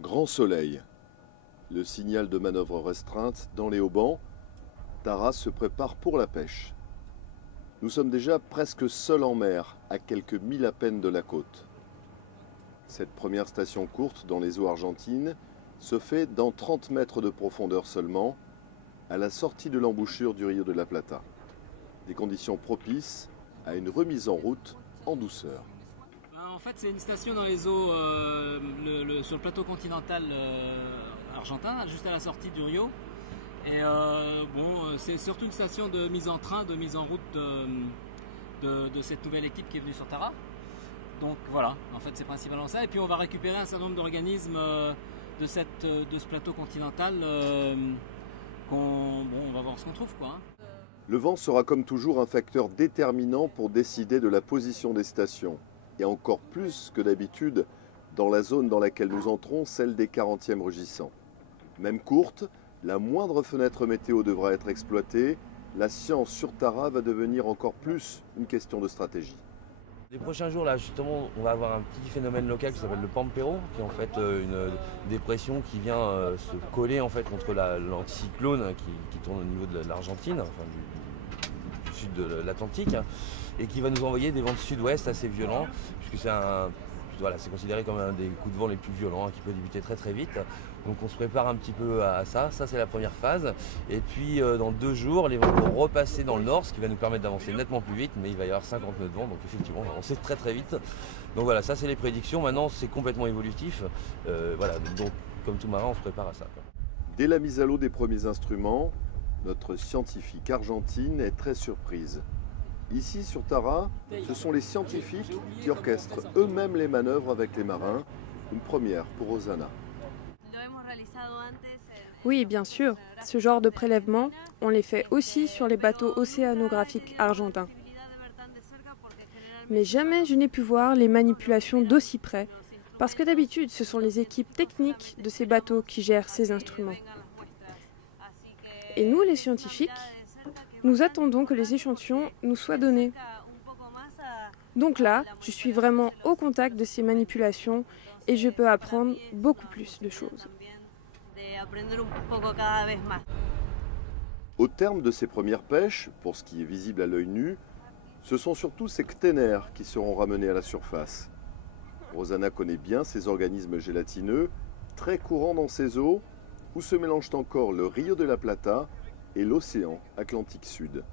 Grand soleil. Le signal de manœuvre restreinte dans les haubans. Tara se prépare pour la pêche. Nous sommes déjà presque seuls en mer, à quelques milles à peine de la côte. Cette première station courte dans les eaux argentines se fait dans 30 mètres de profondeur seulement, à la sortie de l'embouchure du Rio de la Plata. Des conditions propices à une remise en route en douceur. En fait, c'est une station dans les eaux sur le plateau continental argentin, juste à la sortie du Rio. Et c'est surtout une station de mise en train, de mise en route de cette nouvelle équipe qui est venue sur Tara. Donc voilà, en fait c'est principalement ça. Et puis on va récupérer un certain nombre d'organismes de ce plateau continental. On va voir ce qu'on trouve, quoi. Le vent sera comme toujours un facteur déterminant pour décider de la position des stations. Et encore plus que d'habitude dans la zone dans laquelle nous entrons, celle des 40e rugissants. Même courte, la moindre fenêtre météo devra être exploitée. La science sur Tara va devenir encore plus une question de stratégie. Les prochains jours, là, justement, on va avoir un petit phénomène local qui s'appelle le Pampero, qui est en fait une dépression qui vient se coller en fait contre l'anticyclone qui tourne au niveau de l'Argentine, enfin du sud de l'Atlantique, et qui va nous envoyer des vents de sud-ouest assez violents, puisque c'est considéré comme un des coups de vent les plus violents, qui peut débuter très très vite. Donc on se prépare un petit peu à ça, c'est la première phase. Et puis dans 2 jours, les vents vont repasser dans le nord, ce qui va nous permettre d'avancer nettement plus vite, mais il va y avoir 50 nœuds de vent, donc effectivement on va avancer très très vite. Donc voilà, ça c'est les prédictions, maintenant c'est complètement évolutif. Donc comme tout marin, on se prépare à ça. Dès la mise à l'eau des premiers instruments, notre scientifique argentine est très surprise. Ici, sur Tara, ce sont les scientifiques qui orchestrent eux-mêmes les manœuvres avec les marins. Une première pour Rosana. Oui, bien sûr. Ce genre de prélèvements, on les fait aussi sur les bateaux océanographiques argentins. Mais jamais je n'ai pu voir les manipulations d'aussi près, parce que d'habitude, ce sont les équipes techniques de ces bateaux qui gèrent ces instruments. Et nous, les scientifiques, nous attendons que les échantillons nous soient donnés. Donc là, je suis vraiment au contact de ces manipulations et je peux apprendre beaucoup plus de choses. Au terme de ces premières pêches, pour ce qui est visible à l'œil nu, ce sont surtout ces cténaires qui seront ramenés à la surface. Rosana connaît bien ces organismes gélatineux, très courants dans ces eaux, où se mélangent encore le Rio de la Plata et l'océan Atlantique Sud.